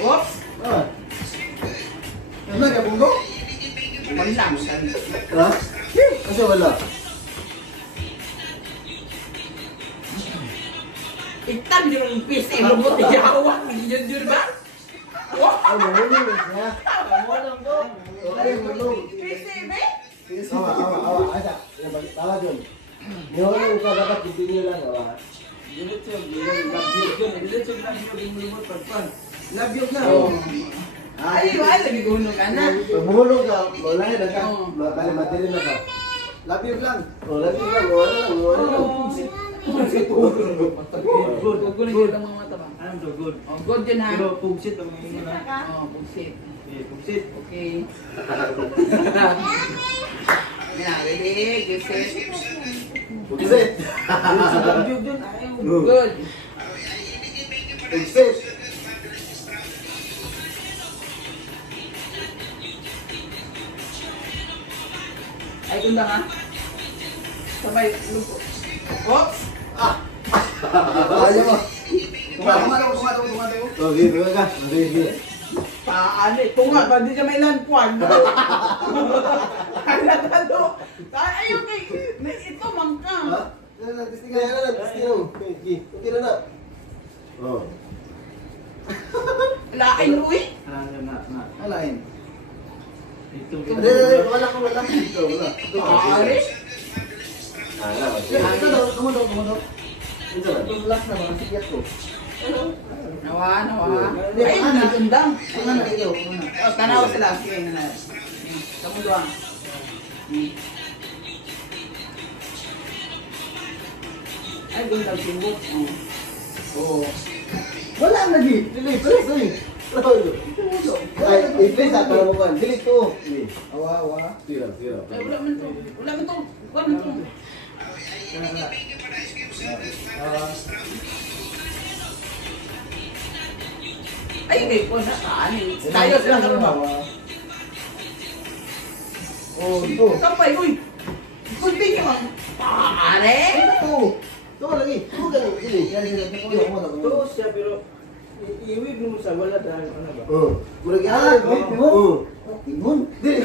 Oops! Ah. Ano ka bungo? Malang. Ha? Kasi wala. Itan yung PC mo mo tiyawan. Yun ba? Ay, mahulog siya. Okay, mahulog. PC ba? Awa. Ada. Tawag yun. Mahulog ka dapat titigil lang. Awa. Love you na. Ay, lagi guno ka na. Pag mahulog ka, wala na ka. Oo. Bali, matili na ka. Love you lang. Lagi lang. Wala lang. Good. Kukunin ko lang mga mata ba? I'm so good. Oh, good yun ha. Pero pugsit ang mga na. Oh, pugsit. Eh, pugsit. Okay. Yan, ready? Good set. Exit. Love you dun. Ayaw. Good. Exit. Ay, ganda nga. Sabay, lupo. Oops! Ayaw mo. Tumato. Okay, tuwa ka. Okay. Paano? Tunga ba? Di siya may lanpuan. Halatado. Ayaw kay... Ito, mangka. Ha? Okay na. Oh. Lain, Uy. Na. Alain. Ito. Wala. Ito, wala. Paano? Tumudok. Ito lang. Ito last na mga sikyat ko. Nawa. Ay, nagundang. Ano na ito? Oh, tanaw sila. Sige, na. Kamu doang. Ay, gundang simbok. Oo. Wala na di. Delete. Ay, i-place na para mo kan. Delete to. Awa. Tira. Ay, wala man to. Wala man to. Ay, kay po na kanin. Tayo sila ka ba? Oh, ito. Sampay, uy! Kunti niyo ang pare! Ito lagi. Ito ganun. Ito siya pero iwig mo sa wala dahil ano ba? Oh. Murag wait mo. Oh. Timun. Dili.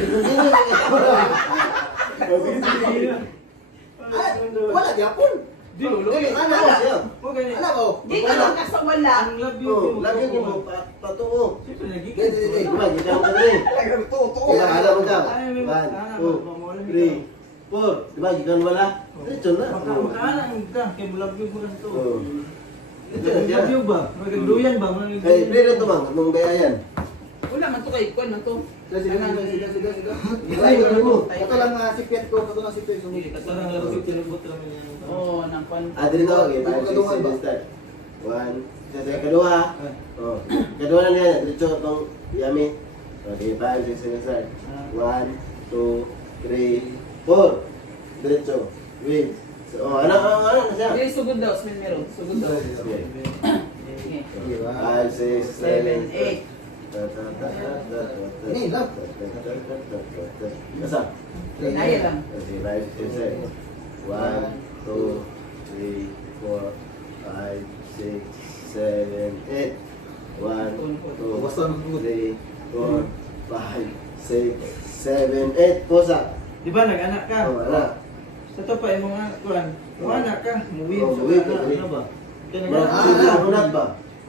Wala gyapon. Di ulo. Ano siya? Mo gani. Ano ko? Di ka lang kasawala. Ang love you. Oh, lagi ko patuo. Siyempre nagiging. Dili. Kumay kita mo ni. Talagang totoo. Wala ala mo daw. 1, 2, 3, 4. Diba gikan wala? Diretso na. Makaanang ka kay love you mo lang to. Oh. Love you ba? Magduyan ba? Hey, play to bang, mong bayayan. Wala man to kay Kwan man to. Sige. Ay, ano mo? Ito lang sipiat ko, ito lang sipiat ko. Kasarang love you tinubot lang niya. Oh, nang Kwan. Ah, dito okay. 5, 6, 7, start. 1, sa kedua. Oh, kedua na niya, diretso tong yummy. Okay, 5, 6, 7, start. 1, 2, 3, 4. Diretso. Win. So, oh, ano na siya? Dili sugod daw, smell meron. Sugod daw. Okay. Sige. 5, 6, 7, 7, 8. Ini lang. Nasa? Naya lang. Okay, 5, 6, 7. 1, 2, 3, 4, 5, 6, 7, 8. 1, 2, 3, 4, 5, 6, 7, 8. Pusa. Di ba nag-anak ka? Oh, anak. Sa to pa yung mga kuan. Mga anak ka, muwi Oh, sa muwi, anak, muwi. ano ba? Kaya Anak, nag-anak. anak ba?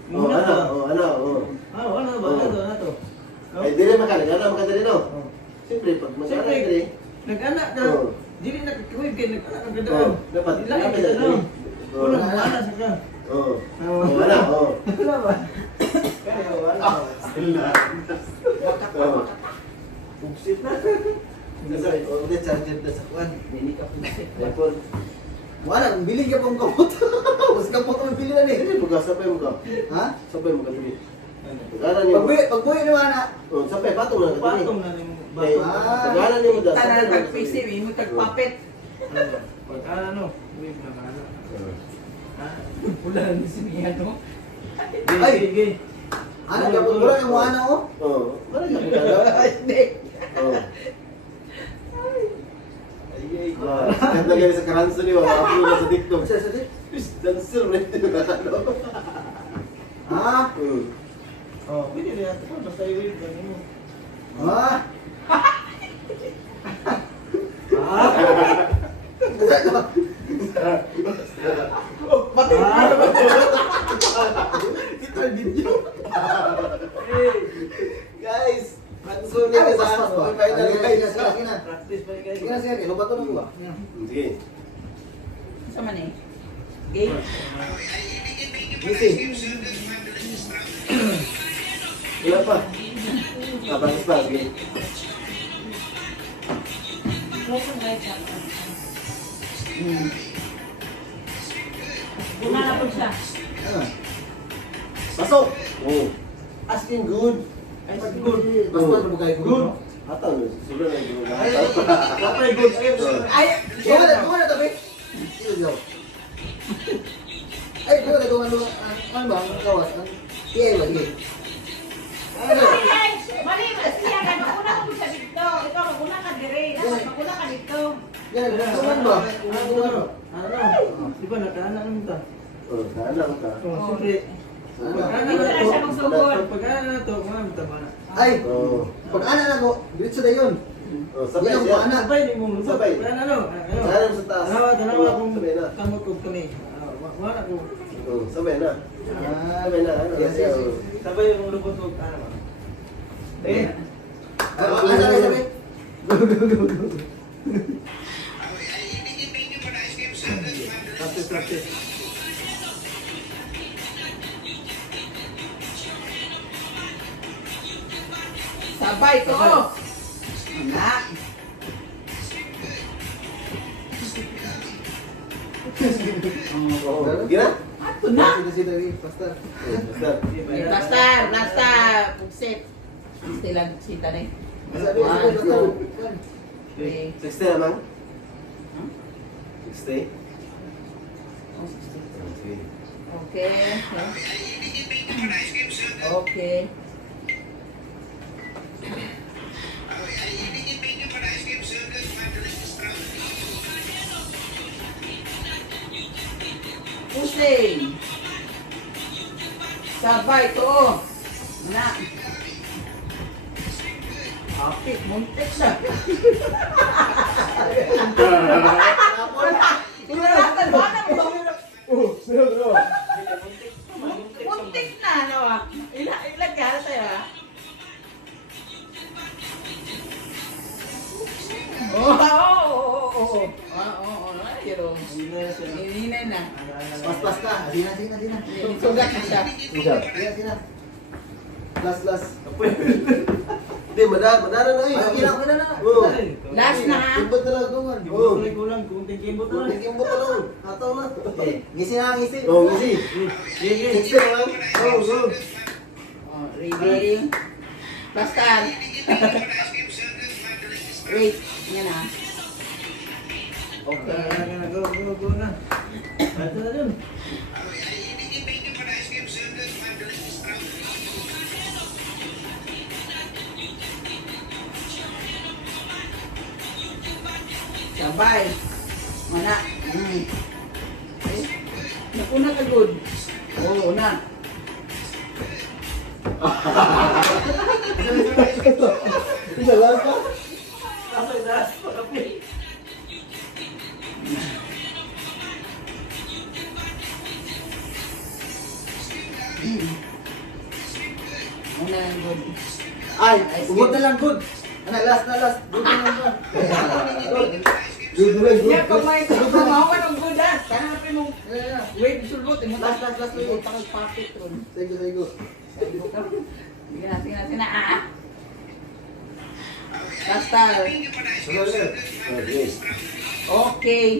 Oh, Munat ba? anak, oh, anak, oh. Ano ba? Ano to? Ay, di rin makalag. Anak, makadali, no? Oh. Siyempre, pag Siyempre, mag-anak diri, nag-anak ka. Oh. Dili nakakawid kay nag-anak ang oh, gadaan. dapat, Lahi dapat, ka no. oh, Wala mo anak sa ka. oh, oh, anak, oh. Wala ba? Kaya wala. Sila. Oh. Pugsit na. Nasa, oh, ulit, charger na sa kwan. Dili ka pugsit. Therefore, Wala, bili ka pang kamot. Mas kamot ang bili na hindi eh. mo ka, sabay mo ka. Ha? Sabay mo ka dali. Pag-aral niyo. Pagbuhi naman na. Oh, sabay, patong na ka dali. Patong na yung Eh, bato. pag-aral niyo mo da, sabay Tanan mo ka tag-PC, dali. mo tag-puppet. Pag ano, wave na ano. Ha? Wala na si Mia, no? Ay, sige. Ano ka po? Wala yung mga oh. Oh, wala ka pag-aral. Hindi. Oh. Ah, ganda ganyan sa karanso niyo, upload na sa TikTok. Sa sa Dancer na ito. Ha? Oh, pwede rin natin. Basta i-wave ganun mo. Ah! Pati Ito ang video. Guys, magsulit ka sa final guys. Sige na. Practice pa kayo. Sige na, sir. Ano ba ito nung ba? Sige. Sa man eh. Okay? Easy. Ilan pa? Tapos pa, sige. Una na po siya. Ano? Pasok! Oh. As in good. Ay, good. Basta ano ba kayo? Good. Hataw no, sobrang na good. Ay, kapay good. Ay, Gawin na tabi. Ito daw. Ay, gawin na gawin ano ba? Ang kawas. Ang iya ba? Sige. Ano? mali ba siya? Kaya maguna ko siya dito. Ikaw maguna ka dire. Dapat maguna ka dito. Yan, gawin ba? Ano? Di ba nakaanak naman ta? Oh, sana ka. Oh, siyempre. Hindi na siya magsugod. Pag-anak na to, ma'am, tama na. Ay, Oh. pag ana na ko, diretso na yun. Oh, sabay Yan ang siya. paana. Sabay, di mo lusot. Sabay. Ano? Sana sa taas. Dalawa kung Sabay na. kamot ko kami. Wala ko. Oh, sabay na. Ah, Sabay na. Ano yes, siya? yes, Oh. Sabay yung lubot ko. Ano? Eh, Ano na sabi? practice. Sabay ko. Anak. Oh, sige na. Ato na. Sige, sige, basta. Basta. Basta, basta. Pugsit. Sila, sita na eh. Sabi, One, sige, basta. two, three. 60 naman. Hmm? 60. Oh, 60. Sige. Okay. Okay. Pusing. Sabay to. Na. Apit, muntik siya. Inalatan ba na mo? Muntik na, ano ah. Ilan ka tayo ah. Oo. Hininay na. Pas ka. Sige na, sige na, sige na. Sugat na siya. Isa. Sige, sige na. Last. Hindi, madara na eh. Ay, kailangan ko na na. Oo. Last na ha. Kimbot na lang tungan. Kulang kulang, kunting kimbot na. Kimbot na lang. Hataw na. Ngisi na, ngisi. Oh, easy. Sige. 60 naman. Go, go. Oh, ready. Pascal. Wait. Yan na. Okay, go na. Ito na dun. Sabay. Mana. Nakuna ka good. Oo, una. Isa last ka? Kapay last pa kapay. Una ang good. Ay, ubod na lang good. Ano, last na last. Good na lang ba? Good, good, Yan, pag may pamawan ng good ah. Tanapin mo. Yeah. Wait, sulot. Last. Yung pakagpapit ron. Sige. Sige na. Basta. Okay. Okay.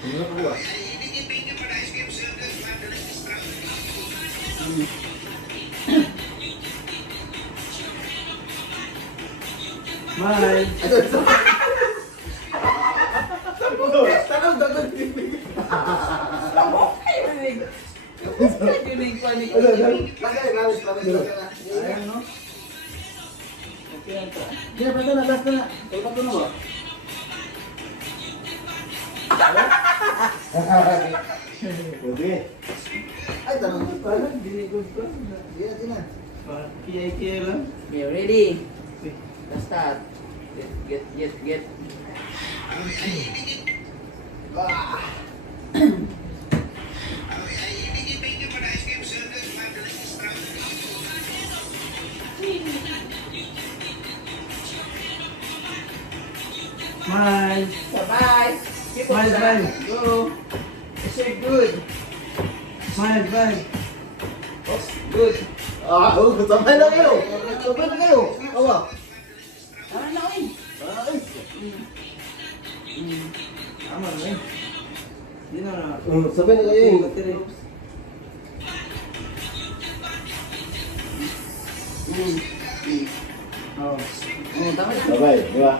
Ano na po ba? Bye. Tanong dagat bibig. Last na, Ayan, no? Hindi na, last na. Tulad ko na ba? Okay. Ay, tanong mo. Parang dinikod ko. Iya, di na. Parang kiyay-kiyay lang. Okay, ready? Okay. Let's start. Get. Smile. Sabay. Smile, smile. Go. Say good. Smile, smile. Good. Ah, sabay na kayo. Sabay na kayo. Awa. Tama na oy. Ay. Tama na eh. Di na na. Sabay na kayo. Battery. Oh. Oh, tama na. Sabay, di ba?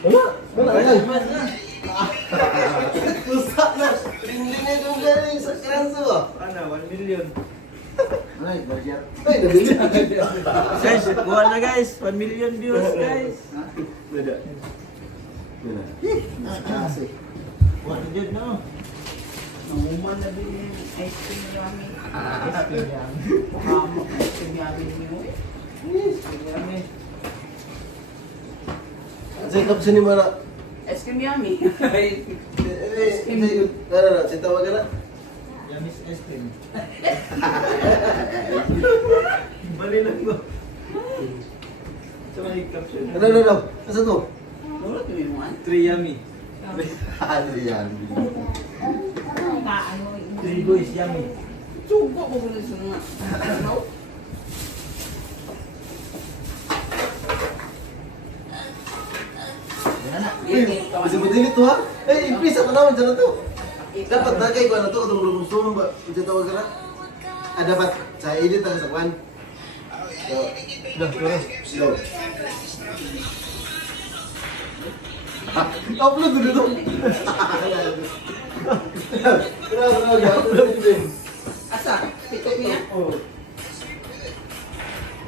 Wala. Wala. Wala. Pusa na. Rinlingay ko galing sa kranso. Ano, 1 million. Ay, bagyan. Ay, nabili. Guys, buwan na guys. 1 million views guys. Beda. Beda. Kasi. 100 na. Nanguman na din yung ice cream yummy. Ice cream yummy. Mukha ice cream yummy niyo. Kami. Saya kap sini mana? Ice cream yummy. Ano, cinta magana? Yamis ice cream. Bali lang ba? So may caption. Ano? Asa to? Tulad mo yung one. 3 yummy. Ano yan? Kaano, 3 boys yummy. Sugo ko gulo sa mga. Ano? Yan na. Bisa berdiri tuh ha? Eh, bisa kenapa jalan tuh? Dapat na kayo ano to, itong gusto mo ba? Ito tawag ka na? Ah, dapat sa edit ang sakwan. So, go. Upload dulu tuh. Kenapa, upload din. Asa? TikTok niya? Oh.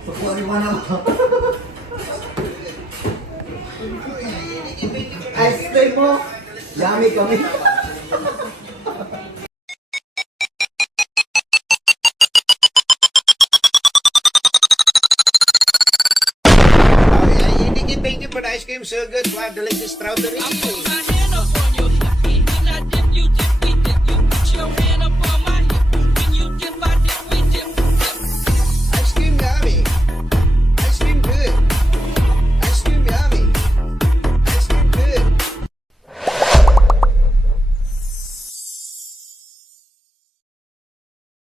Pakuha ni mana mo. Ice cream mo. Yummy kami. Thank you for the ice cream. So good. Wow, delicious strawberry.